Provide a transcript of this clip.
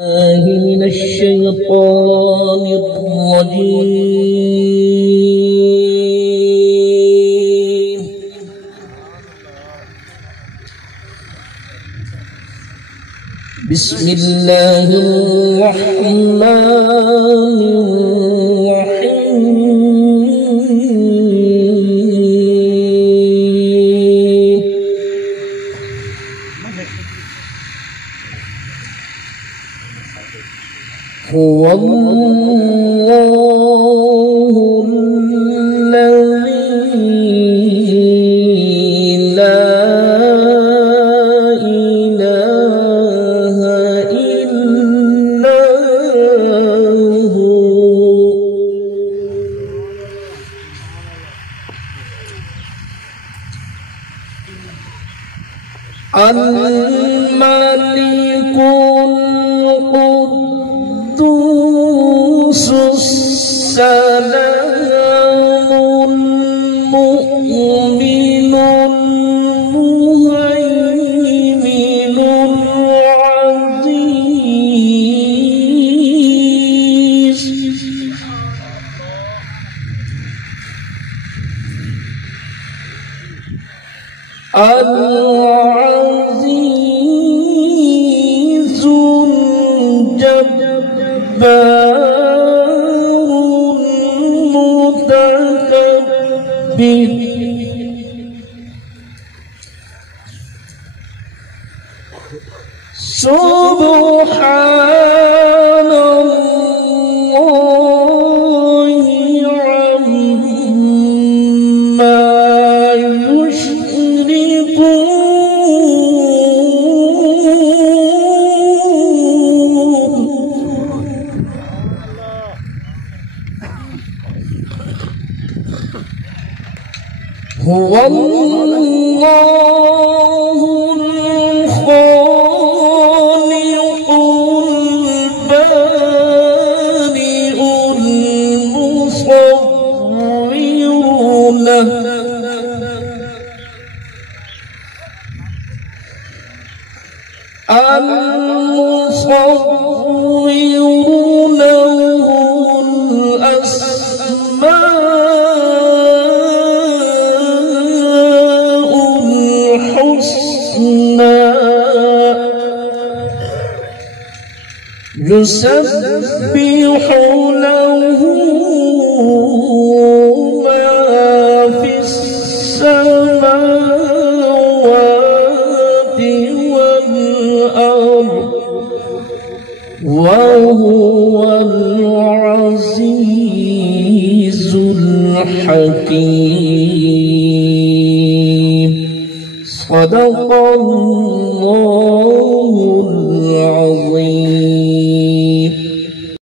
من الشيطان الرجيم. بسم الله الرحمن الرحيم. هو الله الذي لا إله إلا هو الملك القدوس السلام المؤمن المهيمن العزيز العزيز الجبار المتكبر سبحان الله عما هو الله الخالق البارئ المصور له يسبح له ما في السماوات والأرض وهو العزيز الحكيم. صدق الله.